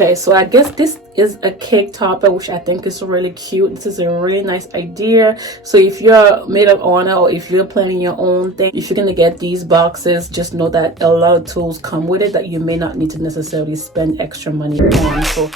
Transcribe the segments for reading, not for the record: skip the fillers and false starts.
Okay, so I guess this is a cake topper, which I think is really cute. This is a really nice idea. So if you're maid of honor or if you're planning your own thing, if you're gonna get these boxes, just know that a lot of tools come with it that you may not need to necessarily spend extra money on. So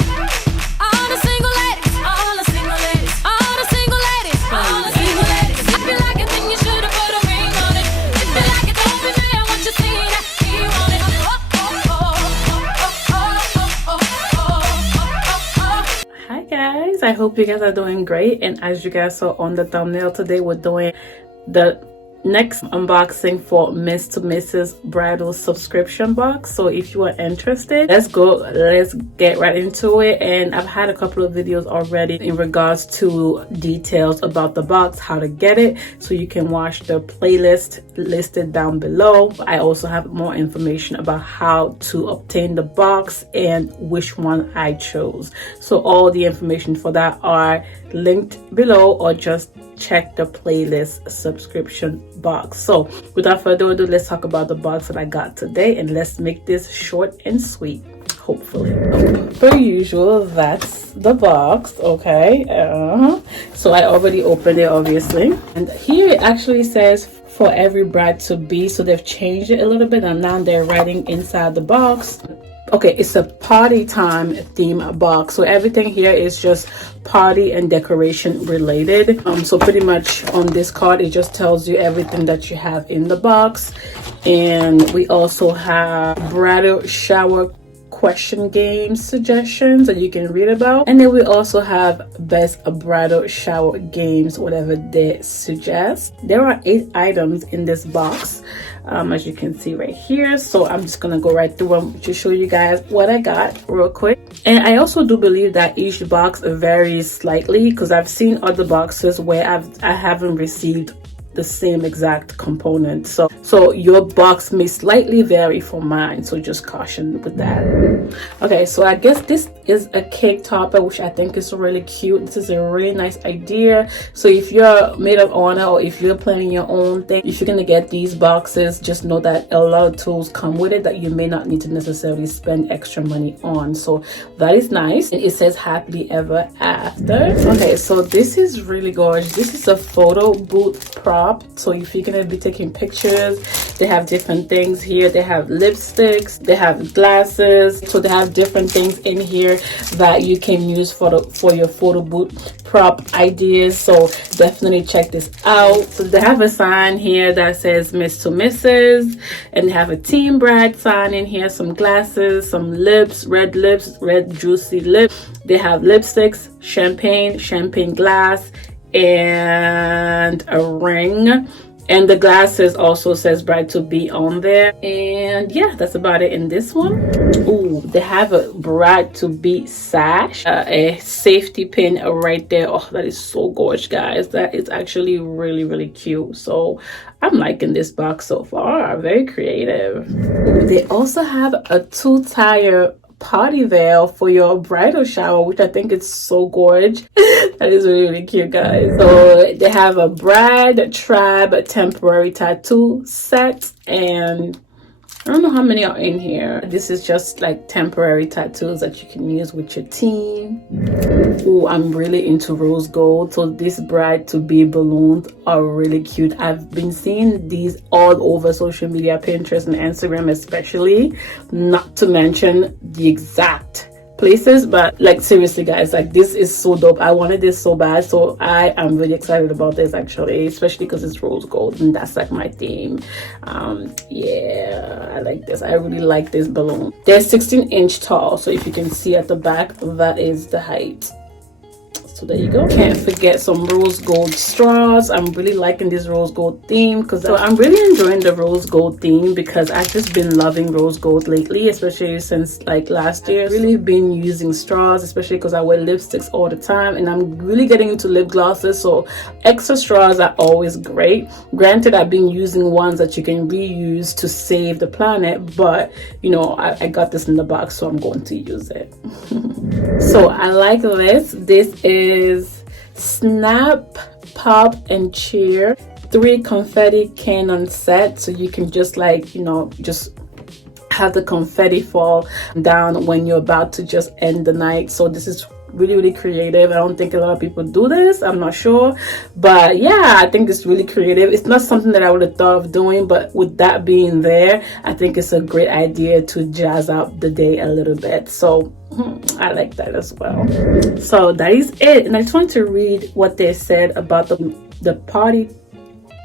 I hope you guys are doing great, and as you guys saw on the thumbnail, today we're doing the next unboxing for Miss to Mrs. Bridal subscription box. So if you are interested, let's get right into it. And I've had a couple of videos already in regards to details about the box, how to get it, so you can watch the playlist listed down below. I also have more information about how to obtain the box and which one I chose. So all the information for that are linked below, or just check the playlist subscription box. So without further ado, let's talk about the box that I got today, and let's make this short and sweet, hopefully. Per usual, that's the box. Okay, so I already opened it, obviously, and here it actually says for every bride to be. So they've changed it a little bit, and now they're writing inside the box. Okay, it's a party time theme box, so everything here is just party and decoration related. So pretty much on this card, it just tells you everything that you have in the box. And we also have bridal shower question game suggestions that you can read about, and then we also have best bridal shower games, whatever they suggest. There are 8 items in this box, as you can see right here. So I'm just gonna go right through them to show you guys what I got real quick. And I also do believe that each box varies slightly, because I've seen other boxes where I haven't received the same exact component, so your box may slightly vary from mine, so just caution with that. Okay, so I guess this is a cake topper, which I think is really cute. This is a really nice idea. So if you're maid of honor or if you're planning your own thing, if you're gonna get these boxes, just know that a lot of tools come with it that you may not need to necessarily spend extra money on. So that is nice, and it says happily ever after. Okay, so this is really gorgeous. This is a photo booth prop. So if you're gonna be taking pictures, they have different things here. They have lipsticks, they have glasses, so they have different things in here that you can use for your photo booth prop ideas. So definitely check this out. So they have a sign here that says Miss to Mrs., and they have a team bride sign in here, some glasses, some lips, red juicy lips. They have lipsticks, champagne glass, and a ring, and the glasses also says bride to be on there. And yeah, that's about it in this one. Ooh, they have a bride to be sash, a safety pin right there. Oh, that is so gorgeous, guys. That is actually really cute. So I'm liking this box so far. Very creative. They also have a 2-tire party veil for your bridal shower, which I think is so gorgeous. That is really cute, guys. So they have a bride tribe temporary tattoo set, and I don't know how many are in here. This is just like temporary tattoos that you can use with your team. Oh, I'm really into rose gold. So these bride to be balloons are really cute. I've been seeing these all over social media, Pinterest and Instagram especially, not to mention the exact places, but like seriously guys, like this is so dope. I wanted this so bad, so I am really excited about this actually, especially because it's rose gold and that's like my theme. Yeah, I like this. I really like this balloon. They're 16-inch tall, so if you can see at the back, that is the height. So there you go. Can't forget some rose gold straws. I'm really liking this rose gold theme, because I'm really enjoying the rose gold theme because I've just been loving rose gold lately, especially since like last year. I've really been using straws, especially because I wear lipsticks all the time, and I'm really getting into lip glosses, so extra straws are always great. Granted, I've been using ones that you can reuse to save the planet, but you know, I got this in the box, so I'm going to use it. So I like this. This is Snap, Pop, and Cheer 3 confetti cannon set, so you can just like, you know, just have the confetti fall down when you're about to just end the night. So this is really creative. I don't think a lot of people do this, I'm not sure, but yeah, I think it's really creative. It's not something that I would have thought of doing, but with that being there, I think it's a great idea to jazz up the day a little bit. So I like that as well. So that is it, and I just want to read what they said about the party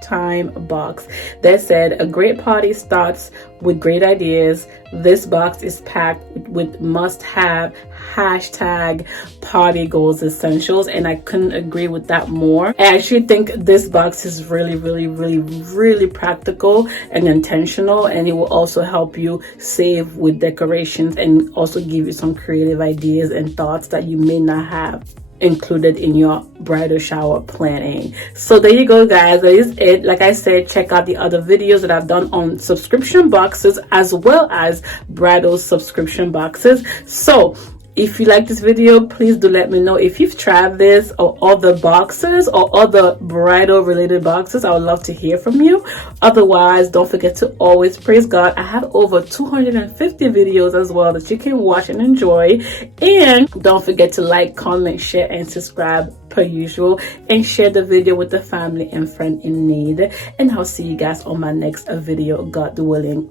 time box. They said, a great party starts with great ideas. This box is packed with must-have hashtag party goals essentials, and I couldn't agree with that more. I actually think this box is really practical and intentional, and it will also help you save with decorations and also give you some creative ideas and thoughts that you may not have included in your bridal shower planning. So there you go, guys. That is it. Like I said, check out the other videos that I've done on subscription boxes as well as bridal subscription boxes. So if you like this video, please do let me know if you've tried this or other boxes or other bridal related boxes. I would love to hear from you. Otherwise, don't forget to always praise God. I have over 250 videos as well that you can watch and enjoy. And don't forget to like, comment, share, and subscribe per usual, and share the video with a family and friend in need. And I'll see you guys on my next video, God willing.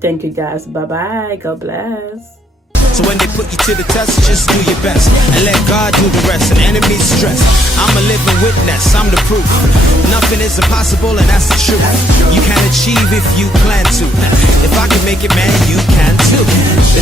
Thank you guys. Bye bye. God bless. So when they put you to the test, just do your best and let God do the rest. And enemies stress, I'm a living witness, I'm the proof. Nothing is impossible, and that's the truth. You can achieve if you plan to. If I can make it, man, you can too.